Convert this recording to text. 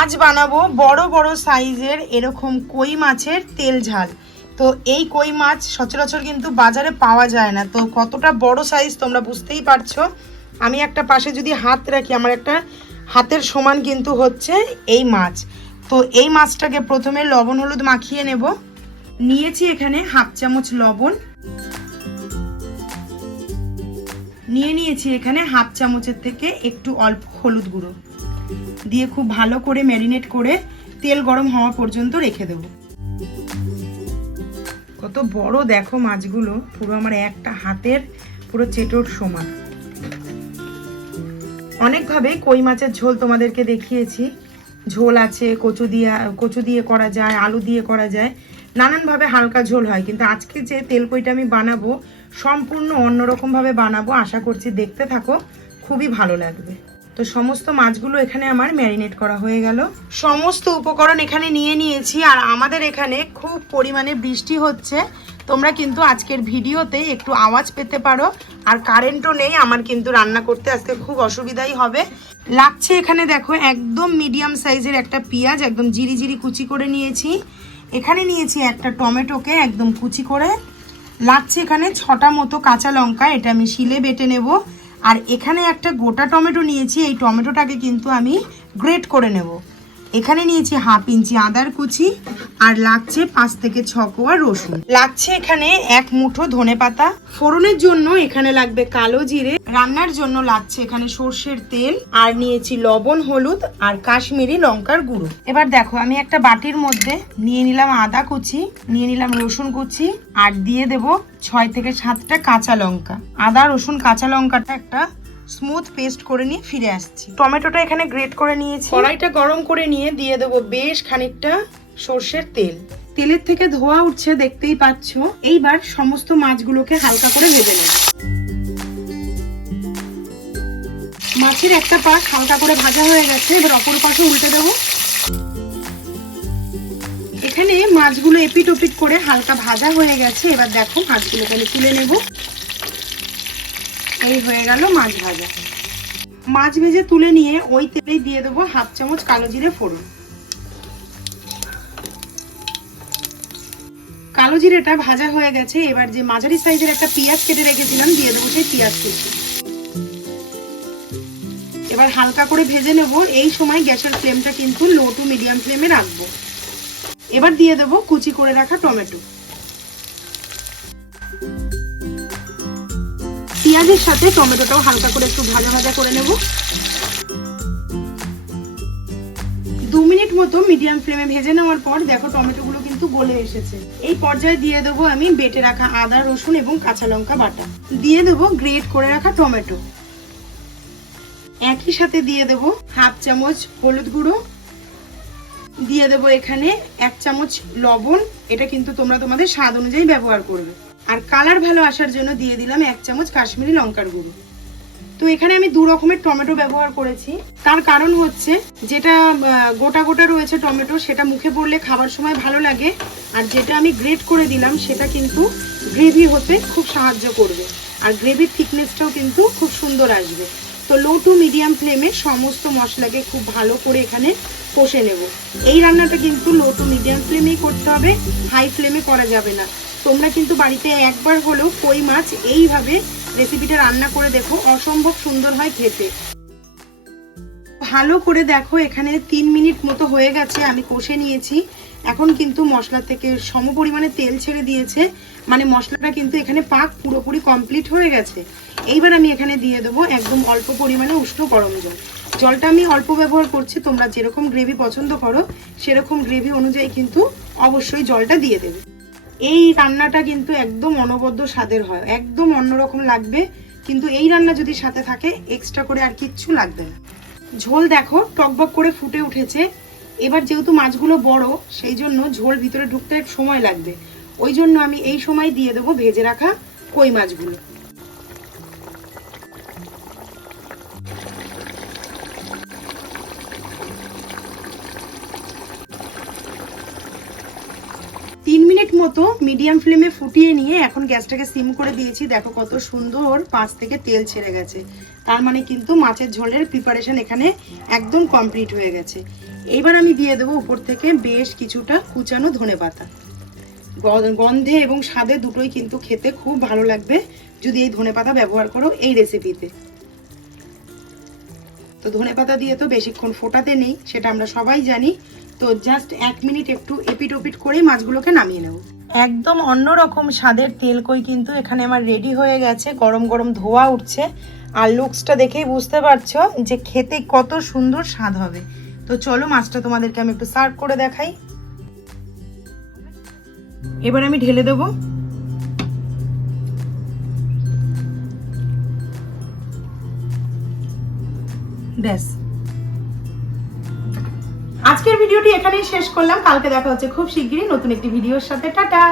আজ বানাবো বড় বড় সাইজের এরকম কই মাছের তেল ঝাল। তো এই কই মাছ সচরাচর কিন্তু বাজারে পাওয়া যায় না। তো কতটা বড় সাইজ তোমরা বুঝতেই পারছ। আমি একটা পাশে যদি হাত রাখি, আমার একটা হাতের সমান কিন্তু হচ্ছে এই মাছ। তো এই মাছটাকে প্রথমে লবণ হলুদ মাখিয়ে নেব। নিয়েছি এখানে হাফ চামচ লবণ। নিয়ে নিয়েছি এখানে হাফ চামচের থেকে একটু অল্প হলুদ গুঁড়ো। দিয়ে খুব ভালো করে ম্যারিনেট করে তেল গরম হওয়া পর্যন্ত রেখে দেব। কত বড় দেখো মাছগুলো, পুরো আমার একটা হাতের, পুরো চেটোর সমান। অনেকভাবে কই মাছের ঝোল তোমাদেরকে দেখিয়েছি। ঝোল আছে, কচু দিয়ে কচু দিয়ে করা যায়, আলু দিয়ে করা যায়। নানানভাবে হালকা ঝোল হয়, কিন্তু আজকে যে তেল কইটা আমি বানাবো, সম্পূর্ণ অন্যরকমভাবে বানাবো, আশা করছি দেখতে থাকো, খুবই ভালো লাগবে। তো সমস্ত মাছগুলো এখানে আমার ম্যারিনেট করা হয়ে গেল। সমস্ত উপকরণ এখানে নিয়ে নিয়েছি আর আমাদের এখানে খুব পরিমাণে বৃষ্টি হচ্ছে। তোমরা কিন্তু আজকের ভিডিওতে একটু আওয়াজ পেতে পারো আর কারেন্টও নেই, আমার কিন্তু রান্না করতে আজকে খুব অসুবিধাই হবে। লাগছে এখানে দেখো একদম মিডিয়াম সাইজের একটা পেঁয়াজ, একদম জিরি জিরি কুচি করে নিয়েছি। এখানে নিয়েছি একটা টমেটোকে একদম কুচি করে। লাগছে এখানে ছটা মতো কাঁচা লঙ্কা, এটা আমি শিলে বেটে নেব। আর এখানে একটা গোটা টমেটো নিয়েছি, এই টমেটোটাকে কিন্তু আমি গ্রেট করে নেব। এখানে নিয়েছি হাফ ইঞ্চি আদার কুচি আর লাগছে পাঁচ থেকে ছ কোয়া রসুন। লাগছে এখানে এক মুঠো ধনে পাতা। ফোড়নের জন্য এখানে লাগবে কালো জিরে। রান্নার জন্য লাগছে এখানে সর্ষের তেল। আর নিয়েছি লবণ, হলুদ আর কাশ্মীরি লঙ্কার গুঁড়ো। এবার দেখো, আমি একটা বাটির মধ্যে নিয়ে নিলাম আদা কুচি, নিয়ে নিলাম রসুন কুচি আর দিয়ে দেব ছয় থেকে সাতটা কাঁচা লঙ্কা। আদা, রসুন, কাঁচা লঙ্কাটা একটা স্মুথ পেস্ট করে নিয়ে ফিরে আসছি। টমেটোটা এখানে গ্রেট করে নিয়েছি। কড়াইটা গরম করে নিয়ে দিয়ে দেবো বেশ খানিকটা সর্ষের তেল। তেলের থেকে ধোয়া উঠছে, দেখতেই পাচ্ছ। এইবার সমস্ত মাছগুলোকে হালকা করে ভেজে নেব। মাছের একটা পাশ হালকা করে ভাজা হয়ে গেছে, এবার অপর পাশে উল্টে দেবো। এখানে মাছগুলো এপিট ওপিট করে হালকা ভাজা হয়ে গেছে, এবার দেখো মাছগুলোকে আমি তুলে নেব। এই হয়ে গেল মাছ ভাজা। মাছ ভেজে তুলে নিয়ে ওই তেলেই দিয়ে দেবো হাফ চামচ কালো জিরে ফোড়ন। কালো জিরেটা ভাজা হয়ে গেছে। এবার যে মাঝারি সাইজের একটা পেঁয়াজ কেটে রেখেছিলাম, দিয়ে দেবো সেই পেঁয়াজ কুচি এবার হালকা করে ভেজে নেব। এই সময় গ্যাসের ফ্লেমটা কিন্তু লো টু মিডিয়াম ফ্লেমে রাখব। এবার দিয়ে দেবো কুচি করে রাখা টমেটো। পেঁয়াজের সাথে টমেটোটাও হালকা করে একটু ভাজা ভাজা করে নেব। মিনিট মতো মিডিয়াম ফ্লেমে ভেজে নেওয়ার পর দেখো টমেটোগুলো কিন্তু গলে এসেছে। এই পর্যায়ে দিয়ে দেবো আমি বেটে রাখা আদা, রসুন এবং কাঁচা লঙ্কা বাটা। দিয়ে দেবো গ্রেট করে রাখা টমেটো। একই সাথে দিয়ে দেবো হাফ চামচ হলুদ গুঁড়ো। দিয়ে দেবো এখানে এক চামচ লবণ। এটা কিন্তু তোমরা তোমাদের স্বাদ অনুযায়ী ব্যবহার করবে। আর কালার ভালো আসার জন্য দিয়ে দিলাম এক চামচ কাশ্মীরি লঙ্কার গুঁড়ো। তো এখানে আমি দু রকমের টমেটো ব্যবহার করেছি। তার কারণ হচ্ছে, যেটা গোটা গোটা রয়েছে টমেটো, সেটা মুখে পড়লে খাবার সময় ভালো লাগে। আর যেটা আমি গ্রেট করে দিলাম, সেটা কিন্তু গ্রেভি হতে খুব সাহায্য করবে। আর গ্রেভির থিকনেসটাও কিন্তু খুব সুন্দর আসবে। তো লো টু মিডিয়াম ফ্লেমে সমস্ত মশলাকে খুব ভালো করে এখানে কষে নেব। এই রান্নাটা কিন্তু লো টু মিডিয়াম ফ্লেমেই করতে হবে হাই ফ্লেমে করা যাবে না। তোমরা কিন্তু বাড়িতে একবার হলেও কই মাছ এইভাবে রেসিপিটা রান্না করে দেখো, অসম্ভব সুন্দর হয় খেতে। ভালো করে দেখো, এখানে তিন মিনিট মতো হয়ে গেছে, আমি কষে নিয়েছি। এখন কিন্তু মশলা থেকে সম পরিমাণে তেল ছেড়ে দিয়েছে। মানে মশলাটা কিন্তু এখানে পাক পুরোপুরি কমপ্লিট হয়ে গেছে। এইবার আমি এখানে দিয়ে দেবো একদম অল্প পরিমাণে উষ্ণ গরম জল। জলটা আমি অল্প ব্যবহার করছি, তোমরা যেরকম গ্রেভি পছন্দ করো, সেরকম গ্রেভি অনুযায়ী কিন্তু অবশ্যই জলটা দিয়ে দেবে। এই রান্নাটা কিন্তু একদম অনবদ্য স্বাদের হয়। একদম অন্যরকম লাগবে, কিন্তু এই রান্না যদি সাথে থাকে এক্সট্রা করে আর কিচ্ছু লাগবে না। ঝোল দেখো, টকবক করে ফুটে উঠেছে। এবার যেহেতু মাছগুলো বড়, সেই জন্য ঝোল ভিতরে ঢুকতে সময় লাগবে। ওই জন্য আমি এই সময় দিয়ে দেবো ভেজে রাখা কই মাছগুলো। মতো মিডিয়াম ফ্লেমে ফুটিয়ে নিয়ে এখন গ্যাসটাকে সিম করে দিয়েছি। দেখো কত সুন্দর পাঁচ থেকে তেল ছেড়ে গেছে। তার মানে কিন্তু মাছের ঝোলের প্রিপারেশন এখানে একদম কমপ্লিট হয়ে গেছে। এইবার আমি দিয়ে দেবো উপর থেকে বেশ কিছুটা কুচানো ধনে পাতা। গন্ধে এবং স্বাদে দুটোই কিন্তু খেতে খুব ভালো লাগবে যদি এই ধনে পাতা ব্যবহার করো এই রেসিপিতে তো ধনে পাতা দিয়ে তো বেশিক্ষণ ফোটাতে নেই, সেটা আমরা সবাই জানি। তো জাস্ট এক মিনিট একটু এপিট ওপিট করেই মাছগুলোকে নামিয়ে নেব। একদম অন্যরকম স্বাদের তেল কই কিন্তু এখানে আমার রেডি হয়ে গেছে, গরম গরম ধোয়া উঠছে। আর লুকসটা দেখেই বুঝতে পারছ যে খেতে কত সুন্দর স্বাদ হবে। তো চলো মাছটা তোমাদেরকে আমি একটু সার্ভ করে দেখাই। এবার আমি ঢেলে দেবো। ব্যাস। আজকের ভিডিওটি এখানেই শেষ করলাম। কালকে দেখা হচ্ছে খুব শিগগিরই নতুন একটি ভিডিওর সাথে। টাটা!